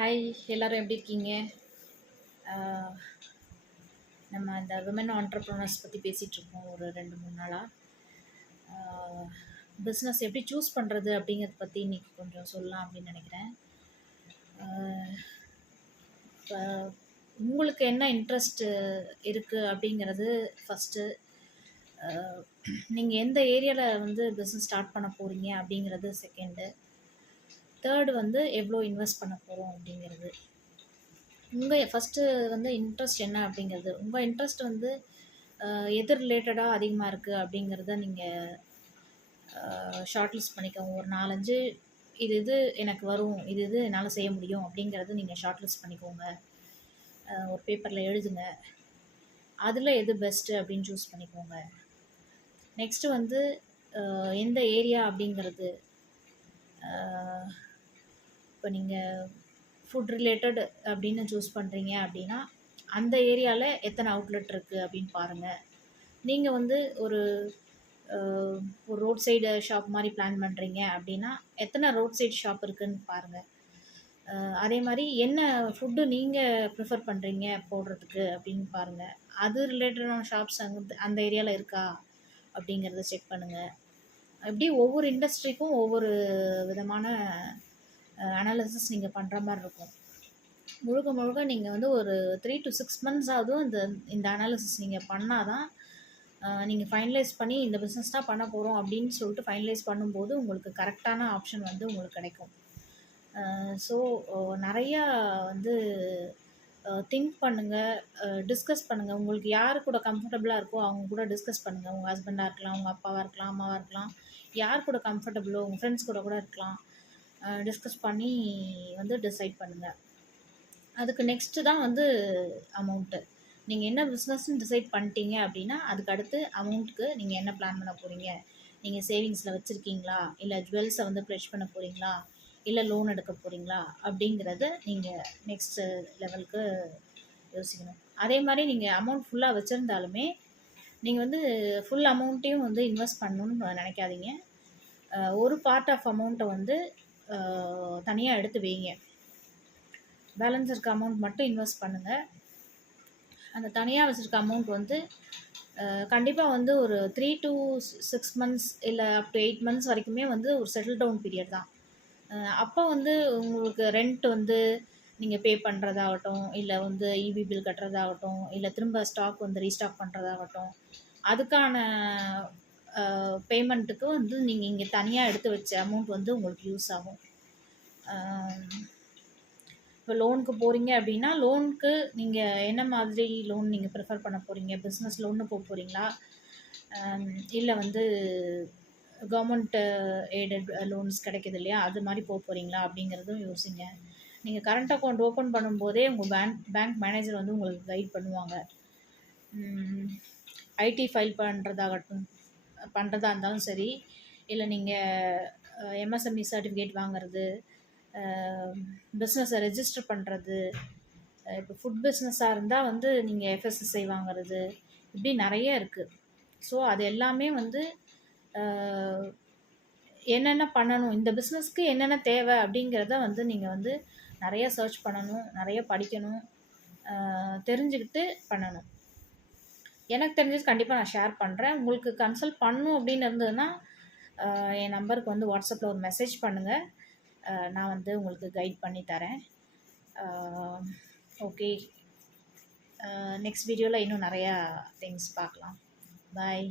Hi, எல்லாரும் எப்படி இருக்கீங்க? ஆஹ், நம்ம இந்த விமன் ஆண்டர்ப்ரனர்ஸ் பற்றி பேசிகிட்ருக்கோம் ஒரு 2-3 நாளாக. பிஸ்னஸ் எப்படி சூஸ் பண்ணுறது அப்படிங்கிறத பற்றி இன்றைக்கி கொஞ்சம் சொல்லலாம் அப்படின்னு நினைக்கிறேன். இப்போ உங்களுக்கு என்ன இன்ட்ரெஸ்ட்டு இருக்குது அப்படிங்கிறது ஃபஸ்ட்டு. நீங்கள் எந்த ஏரியாவில் வந்து பிஸ்னஸ் ஸ்டார்ட் பண்ண போகிறீங்க அப்படிங்கிறது செகண்டு. தேர்டு வந்து எவ்வளோ இன்வெஸ்ட் பண்ண போகிறோம் அப்படிங்கிறது. உங்கள் ஃபஸ்ட்டு வந்து இன்ட்ரெஸ்ட் என்ன அப்படிங்கிறது, உங்கள் இன்ட்ரெஸ்ட் வந்து எது ரிலேட்டடாக அதிகமாக இருக்குது அப்படிங்கிறத நீங்கள் ஷார்ட் லிஸ்ட் பண்ணிக்கோங்க. ஒரு 4-5 இது இது எனக்கு வரும், இது இது என்னால் செய்ய முடியும் அப்படிங்கிறத நீங்கள் ஷார்ட் லிஸ்ட் பண்ணிக்கோங்க. ஒரு பேப்பரில் எழுதுங்க. அதில் எது பெஸ்ட்டு அப்படின்னு சூஸ் பண்ணிக்கோங்க. நெக்ஸ்ட்டு வந்து எந்த ஏரியா அப்படிங்கிறது. இப்போ நீங்கள் ஃபுட் ரிலேட்டட் அப்படின்னு சூஸ் பண்ணுறீங்க அப்படின்னா அந்த ஏரியாவில் எத்தனை அவுட்லெட் இருக்குது அப்படின்னு பாருங்கள். நீங்கள் வந்து ஒரு ரோட் சைடு ஷாப் மாதிரி பிளான் பண்ணுறீங்க அப்படின்னா எத்தனை ரோட் சைடு ஷாப் இருக்குதுன்னு பாருங்கள். அதே மாதிரி என்ன ஃபுட்டு நீங்கள் ப்ரிஃபர் பண்ணுறீங்க போடுறதுக்கு அப்படின்னு பாருங்கள். அது ரிலேட்டடான ஷாப்ஸ் அந்த ஏரியாவில் இருக்கா அப்படிங்கிறத செக் பண்ணுங்கள். இப்படி ஒவ்வொரு இண்டஸ்ட்ரிக்கும் ஒவ்வொரு விதமான அனாலிசிஸ் நீங்கள் பண்ணுற மாதிரி இருக்கும். முழுக்க நீங்கள் வந்து ஒரு 3 to 6 months ஆகுதும் இந்த அனாலிசிஸ் நீங்கள் பண்ணால் தான் நீங்கள் ஃபைனலைஸ் பண்ணி இந்த பிஸ்னஸ் தான் பண்ண போகிறோம் அப்படின்னு சொல்லிட்டு ஃபைனலைஸ் பண்ணும்போது உங்களுக்கு கரெக்டான ஆப்ஷன் வந்து உங்களுக்கு கிடைக்கும். ஸோ நிறையா வந்து திங்க் பண்ணுங்கள், டிஸ்கஸ் பண்ணுங்கள். உங்களுக்கு யார் கூட கம்ஃபர்டபுளாக இருக்கோ அவங்க கூட டிஸ்கஸ் பண்ணுங்கள். உங்கள் ஹஸ்பண்டாக இருக்கலாம், உங்கள் அப்பாவாக இருக்கலாம், அம்மாவாக இருக்கலாம், யார் கூட கம்ஃபர்டபுளோ உங்கள் ஃப்ரெண்ட்ஸ் கூட இருக்கலாம். டிஸ்கஸ் பண்ணி வந்து டிசைட் பண்ணுங்கள். அதுக்கு நெக்ஸ்ட்டு தான் வந்து அமௌண்ட்டு. நீங்கள் என்ன பிஸ்னஸ்ன்னு டிசைட் பண்ணிட்டீங்க அப்படின்னா அதுக்கு அடுத்து அமௌண்ட்டுக்கு நீங்கள் என்ன பிளான் பண்ண போகிறீங்க. நீங்கள் சேவிங்ஸில் வச்சுருக்கீங்களா, இல்லை ஜுவல்ஸை வந்து ப்ளெட்ஜ் பண்ண போகிறீங்களா, இல்லை லோன் எடுக்க போகிறீங்களா அப்படிங்கிறத நீங்கள் நெக்ஸ்ட்டு லெவலுக்கு யோசிக்கணும். அதே மாதிரி நீங்கள் அமௌண்ட் ஃபுல்லாக வச்சுருந்தாலுமே நீங்கள் வந்து ஃபுல் அமௌண்ட்டையும் வந்து இன்வெஸ்ட் பண்ணணுன்னு நினைக்காதீங்க. ஒரு பார்ட் ஆஃப் அமௌண்ட்டை வந்து தனியாக எடுத்து வைங்க. பேலன்ஸ் இருக்க அமௌண்ட் மட்டும் இன்வெஸ்ட் பண்ணுங்கள். அந்த தனியாக வச்சுருக்க அமௌண்ட் வந்து கண்டிப்பாக வந்து ஒரு 3 to 6 months இல்லை அப் டு 8 months வரைக்குமே வந்து ஒரு செட்டில் டவுன் பீரியட் தான். அப்போ வந்து உங்களுக்கு ரெண்ட் வந்து நீங்கள் பே பண்ணுறதாகட்டும், இல்லை வந்து இபி பில் கட்டுறதாகட்டும், இல்லை திரும்ப ஸ்டாக் வந்து ரீஸ்டாக் பண்ணுறதாகட்டும், அதுக்கான பேமெண்ட்டுக்கு வந்து நீங்கள் இங்கே தனியாக எடுத்து வச்ச அமௌண்ட் வந்து உங்களுக்கு யூஸ் ஆகும். இப்போ லோனுக்கு போகிறீங்க அப்படின்னா லோனுக்கு நீங்கள் என்ன மாதிரி லோன் நீங்கள் ப்ரிஃபர் பண்ண போகிறீங்க. பிஸ்னஸ் லோன்னு போகிறீங்களா, இல்லை வந்து கவர்மெண்ட் எய்டட் லோன்ஸ் கிடைக்கிது இல்லையா, அது மாதிரி போகிறீங்களா அப்படிங்கிறதும் யோசிங்க. நீங்கள் கரண்ட் அக்கௌண்ட் ஓப்பன் பண்ணும்போதே உங்கள் பேங்க் மேனேஜர் வந்து உங்களுக்கு கைட் பண்ணுவாங்க. ஐடி ஃபைல் பண்ணுறதா இருந்தாலும் சரி, இல்லை நீங்கள் எம்எஸ்எம்இ சர்டிஃபிகேட் வாங்குறது, பிஸ்னஸை ரெஜிஸ்டர் பண்ணுறது, இப்போ ஃபுட் பிஸ்னஸாக இருந்தால் வந்து நீங்கள் எஃப்எஸ்எஸ்ஐ வாங்குறது, இப்படி நிறைய இருக்குது. ஸோ அது எல்லாமே வந்து என்னென்ன பண்ணணும், இந்த பிஸ்னஸ்க்கு என்னென்ன தேவை அப்படிங்கிறத வந்து நீங்கள் வந்து நிறைய சர்ச் பண்ணணும், நிறைய படிக்கணும், தெரிஞ்சுக்கிட்டு பண்ணணும். எனக்கு தெரிஞ்சது கண்டிப்பாக நான் ஷேர் பண்ணுறேன். உங்களுக்கு கன்சல்ட் பண்ணணும் அப்படின்னு இருந்ததுன்னா என் நம்பருக்கு வந்து வாட்ஸ்அப்பில் ஒரு மெசேஜ் பண்ணுங்கள். நான் வந்து உங்களுக்கு கைட் பண்ணி தரேன். ஓகே, நெக்ஸ்ட் வீடியோவில் இன்னும் நிறையா திங்ஸ் பார்க்கலாம். பாய்.